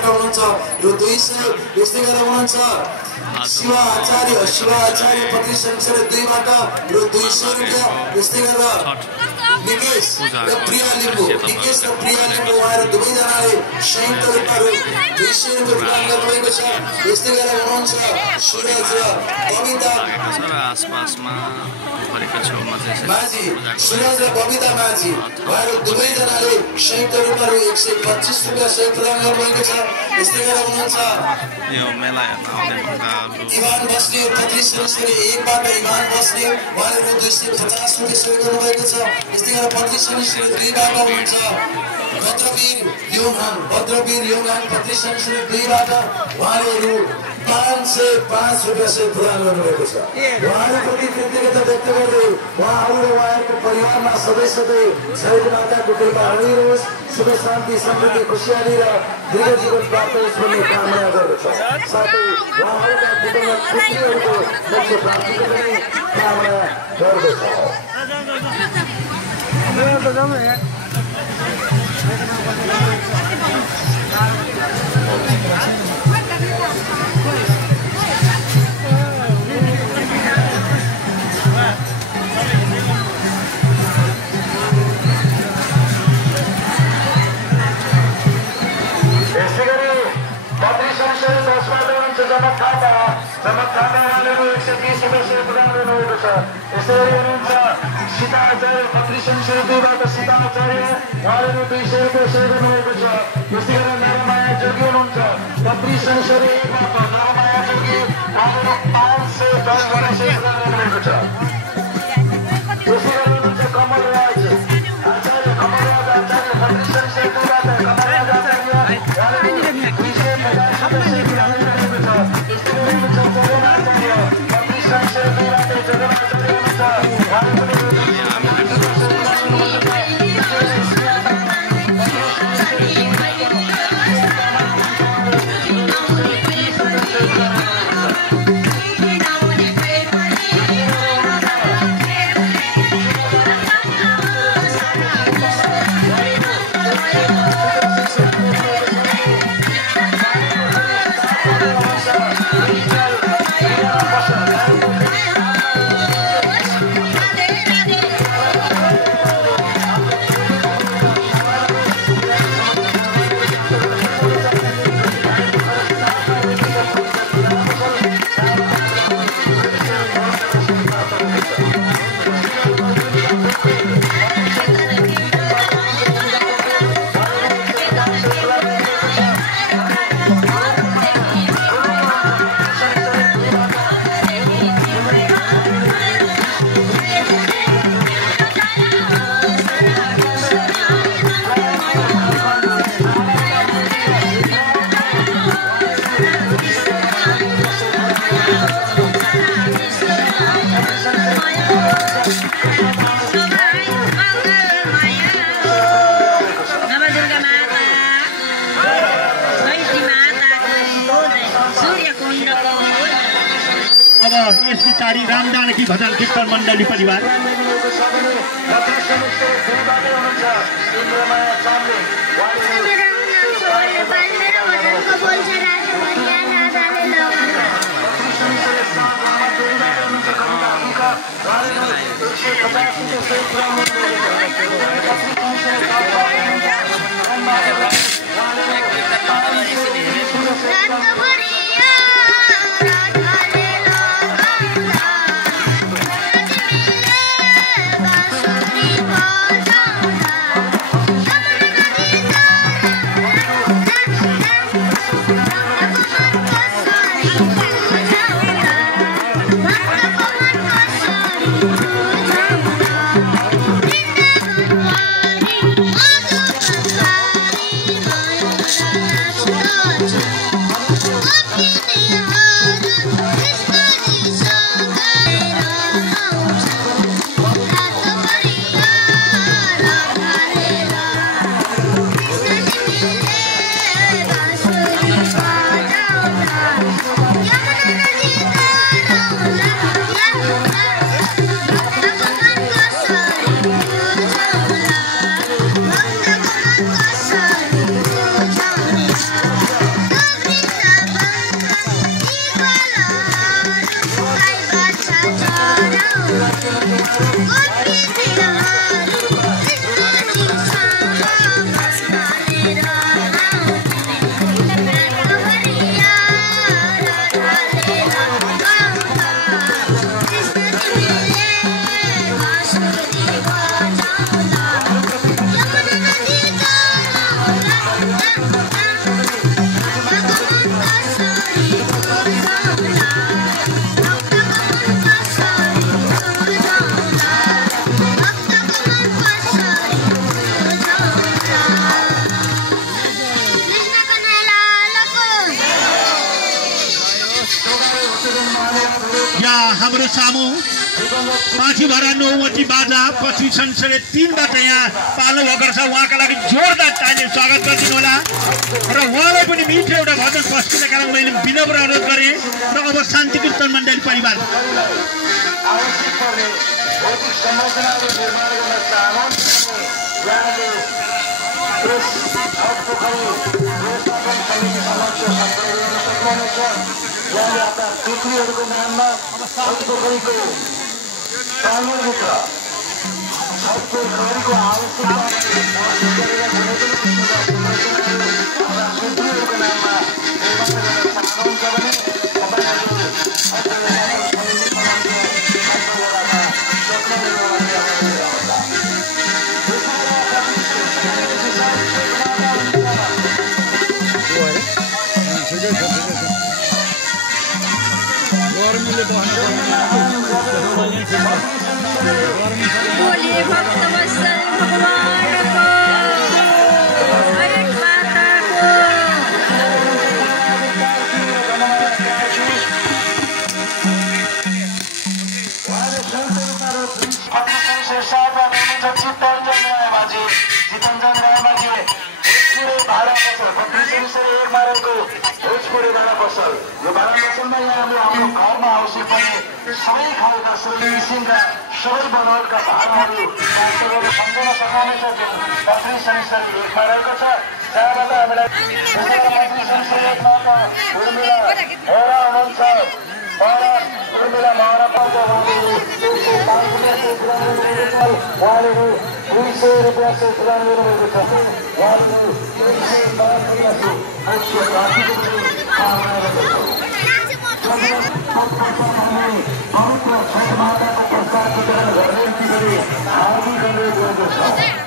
बाट हुनुहुन्छ रु 200 यस्तै गरेर हुनुहुन्छ शिव आचार्य 2 बाट रु 200 रुपैयाँ यस्तै गरेर निकेश र प्रिया लिम्बू उहाँहरू दुवैजनाले संयुक्त रूपमा रु 200 रुपैयाँ प्रदान गर्नुभएको छ यस्तै गरेर हुनुहुन्छ सुरज र बबिता आसपासमा माझी सुरज र बबिता माझी उहाँहरू दुवैजनाले संयुक्त रूपमा रु 125 रुपैयाँ सहयोग प्रदान गर्नुभएको छ यस्तै गरेर हुनुहुन्छ इमान बस्ने 35 सदस्यले 1 बाट इमान बस्ने उहाँले रु 250 रुपैयाँ सहयोग गर्नुभएको छ यस्तै गरेर 35 सदस्यले 2 बाट हुनुहुन्छ भद्रवीर योगान 35 सदस्यले 2 बाट उहाँले रु 505 रुपैयाँ सहयोग प्रदान गर्नुभएको छ उहाँहरूप्रति कृतज्ञता व्यक्त गर्दै उहाँहरू र उहाँहरूको परिवारमा सधैँ शरीर माताको कृपा रहिरहोस् सुख शान्ति समृद्धि खुसियाली र दीर्घ जीवन प्राप्त होस् भन्ने कामना गर्दछ साथै उहाँहरूका दिवंगत पुत्रीहरूको मोक्ष प्राप्तिको पनि कामना गर्दछ सीता आचार्य 35 सदस्यले 2 बाट सीता आचार्य उहाँले 200 रुपैयाँ सहयोग गर्नुभएको छ यस्तै गरेर नरमाया जोगी हुनुहुन्छ 35 सदस्यले 1 बाट नरमाया जोगी उहाँले 510 रुपैयाँ सहयोग गर्नुभएको छ यस्तै गरेर हुनुहुन्छ कमल राज आचार्य 35 सदस्यले 2 बाट कमल राज आचार्य उहाँले 250 रुपैयाँ सहयोग गर्नुभएको छ यस्तै गरेर हुनुहुन्छ जगन आचार्य 35 सदस्यले 2 बाट जगन आचार्य हुनुहुन्छ यस पछाडि राम जानकी भजन कीर्तन मण्डली परिवार Wow. हाम्रो सामु माथि भरा 9 वटी बाजा पछि संसदले 3 बाट यहाँ पाल्नु भएको छ। उहाँका लागि जोरदार ताली स्वागत गरिदिनु होला र उहाँलाई पनि मिठो एउटा भजन प्रस्तुत गर्न मैले विनम्र अनुरोध गरेँ। र अब शान्ति कीर्तन मण्डली परिवार आवश्यक पर्ने भौतिक संरचनाहरू निर्माण गर्न चाहनुहुन्छ यहाँले यस छठपोखरी व्यवस्थापन समिति समक्ष सम्पर्क गर्न सक्नुहुनेछ। यहाँले आफ्ना टुक्रीहरूको नाममा छठपोखरीको प्राङ्गणभित्र छठपोखरीको आवश्यकता महसुस गरेर कुनै पनि किसिमका आफ्ना टुक्रीहरूको नाममा निर्माण गर्न चाहनुहुन्छ भने तपाईँहरू बोलिए भक्तवत्सल भगवान को, भारत माता को। भोजपुरी बाह्र पसल यो 12 पसलमा यहाँ हाम्रो घरमा आवश्यक पर्ने सबै खालका सबै किसिमका सबै बनावटका भागहरू सम्पूर्ण सघाउनेछ। मन्त्री संस्थाले एकमा रहेको छ जहाँबाट हामीलाई मन्त्री संस्थाले एकमा उर्मिला हेरा हुनुहुन्छ। उर्मिला महाराज उहाँले 200 रुपियाँ चाहिँ प्रदान गर्नुभएको छ। पवित्र छठ माताको प्रसाद वितरण गर्ने हार्दिक अनुरोध गरेको छ।